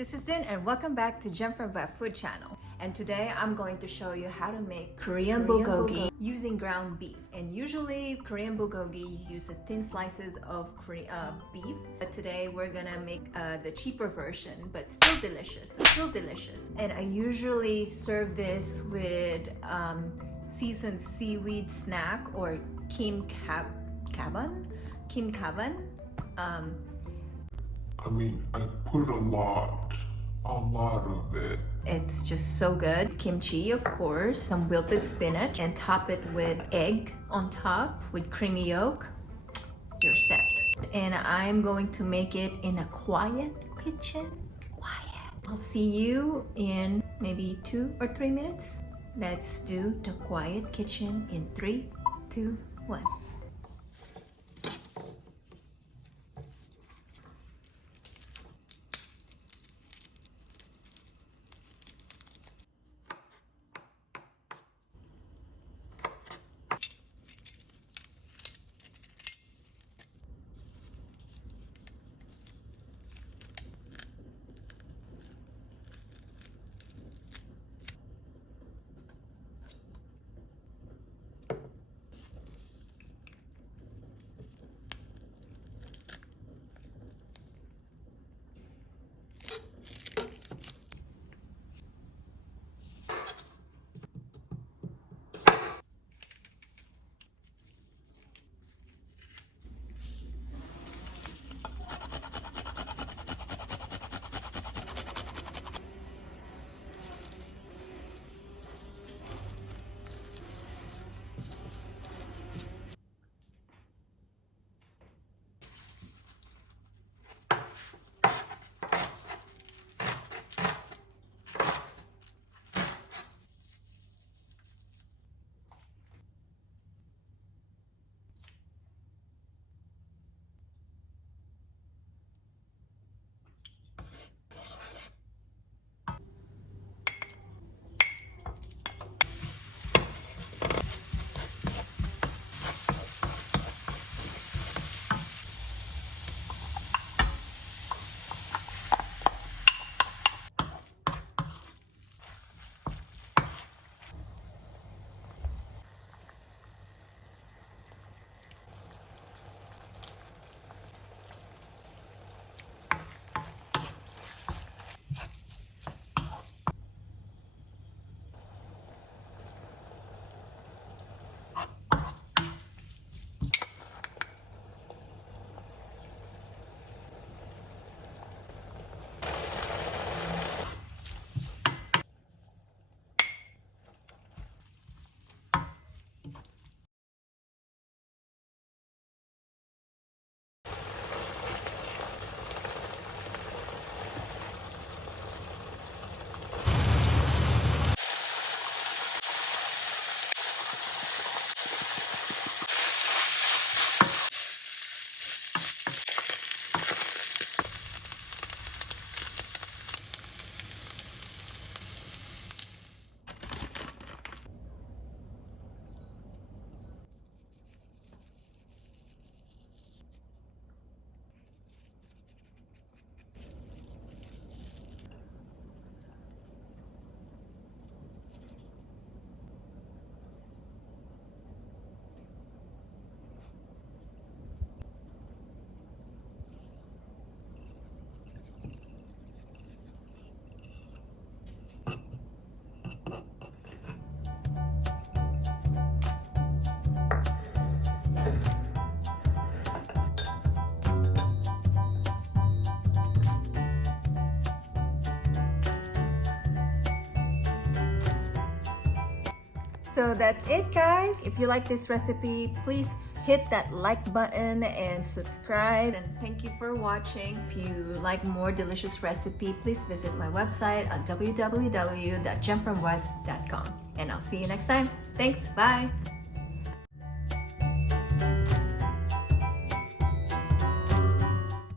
this is Dhin and welcome back to Gem from Web Food channel. And today I'm going to show you how to make Korean bulgogi using ground beef. And usually Korean bulgogi you use thin slices of beef, but today we're gonna make the cheaper version, but still delicious. And I usually serve this with seasoned seaweed snack or Gim Jaban. I put a lot of it. It's just so good. Kimchi, of course, some wilted spinach, and top it with egg on top with creamy yolk. You're set. And I'm going to make it in a quiet kitchen. I'll see you in maybe 2 or 3 minutes. Let's do the quiet kitchen in 3, 2, 1. So that's it, guys. If you like this recipe, please hit that like button and subscribe. And thank you for watching. If you like more delicious recipe, please visit my website at www.gemfromwest.com. And I'll see you next time. Thanks. Bye.